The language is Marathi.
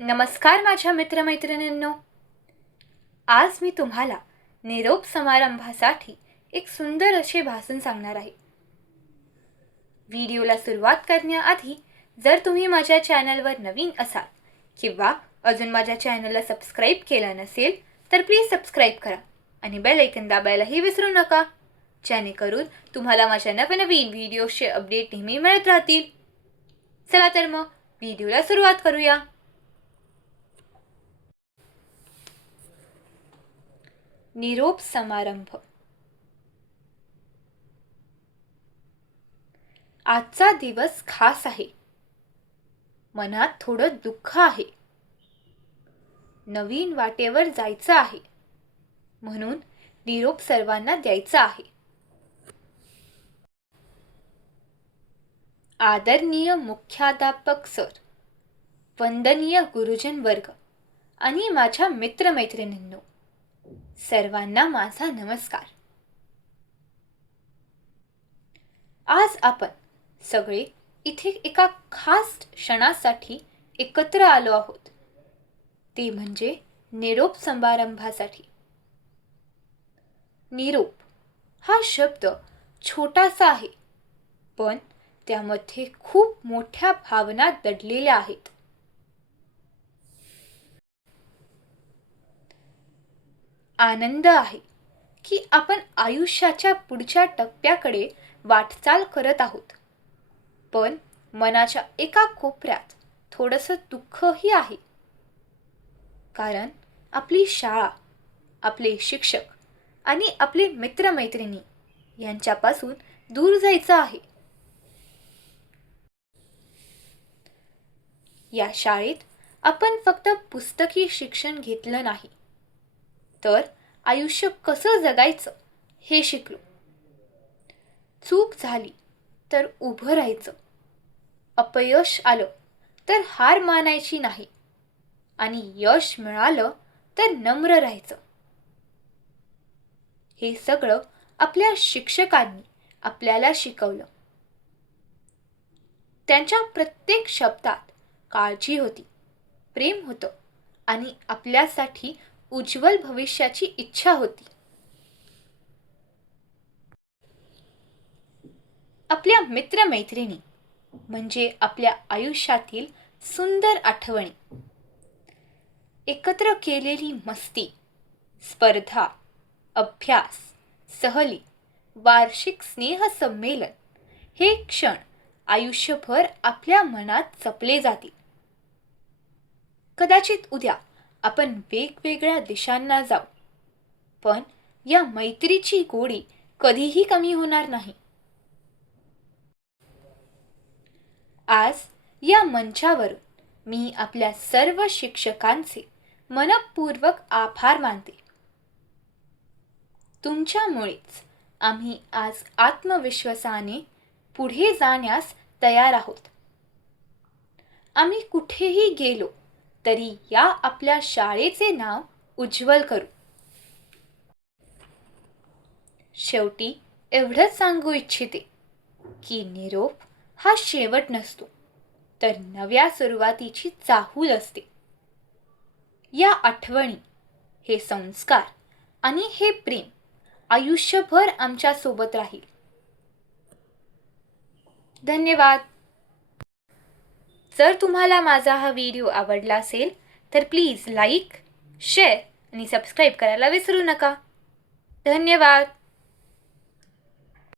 नमस्कार माझ्या मित्रमैत्रिणींनो, आज मी तुम्हाला निरोप समारंभासाठी एक सुंदर असे भाषण सांगणार आहे. व्हिडिओला सुरुवात करण्याआधी जर तुम्ही माझ्या चॅनलवर नवीन असाल किंवा अजून माझ्या चॅनलला सबस्क्राईब केलं नसेल तर प्लीज सबस्क्राईब करा आणि बेल आयकॉन दाबायलाही विसरू नका, जेणेकरून तुम्हाला माझ्या नवनवीन व्हिडिओचे अपडेट नेहमी मिळत राहतील. चला तर मग व्हिडिओला सुरुवात करूया. निरोप समारंभ. आजचा दिवस खास आहे. मनात थोडं दुःख आहे. नवीन वाटेवर जायचं आहे, म्हणून निरोप सर्वांना द्यायचा आहे. आदरणीय मुख्याध्यापक सर, वंदनीय गुरुजन वर्ग आणि माझ्या मित्रमैत्रिणींनो, सर्वांना माझा नमस्कार. आज आपण सगळे इथे एका खास क्षणासाठी एकत्र आलो आहोत, ते म्हणजे निरोप समारंभासाठी. निरोप हा शब्द छोटासा आहे, पण त्यामध्ये खूप मोठ्या भावना दडलेल्या आहेत. आनंद आहे की आपण आयुष्याच्या पुढच्या टप्प्याकडे वाटचाल करत आहोत, पण मनाच्या एका कोपऱ्यात थोडंसं दुःखही आहे, कारण आपली शाळा, आपले शिक्षक आणि आपले मित्रमैत्रिणी यांच्यापासून दूर जायचं आहे. या शाळेत आपण फक्त पुस्तकी शिक्षण घेतलं नाही, तर आयुष्य कसं जगायचं हे शिकलो. चूक झाली तर उभं राहायचं, अपयश आलं तर हार मानायची नाही आणि यश मिळालं तर नम्र राहायचं. हे सगळं आपल्या शिक्षकांनी आपल्याला शिकवलं. त्यांच्या प्रत्येक शब्दात काळजी होती, प्रेम होतं आणि आपल्यासाठी उज्ज्वल भविष्याची इच्छा होती. आपल्या मित्रमैत्रिणी म्हणजे आपल्या आयुष्यातील सुंदर आठवणी. एकत्र केलेली मस्ती, स्पर्धा, अभ्यास, सहली, वार्षिक स्नेहसंमेलन हे क्षण आयुष्यभर आपल्या मनात जपले जातील. कदाचित उद्या आपण वेगवेगळ्या दिशांना जाऊ, पण या मैत्रीची गोडी कधीही कमी होणार नाही. आज या मंचावरून मी आपल्या सर्व शिक्षकांचे मनपूर्वक आभार मानते. तुमच्यामुळेच आम्ही आज आत्मविश्वासाने पुढे जाण्यास तयार आहोत. आम्ही कुठेही गेलो तरी या आपल्या शाळेचे नाव उज्ज्वल करू. शेवटी एवढंच सांगू इच्छिते की निरोप हा शेवट नसतो, तर नव्या सुरुवातीची चाहूल असते. या आठवणी, हे संस्कार आणि हे प्रेम आयुष्यभर आमच्या सोबत राहील. धन्यवाद. जर तुम्हाला माझा हा व्हिडिओ आवडला असेल तर प्लीज लाईक, शेअर आणि सबस्क्राईब करायला विसरू नका. धन्यवाद.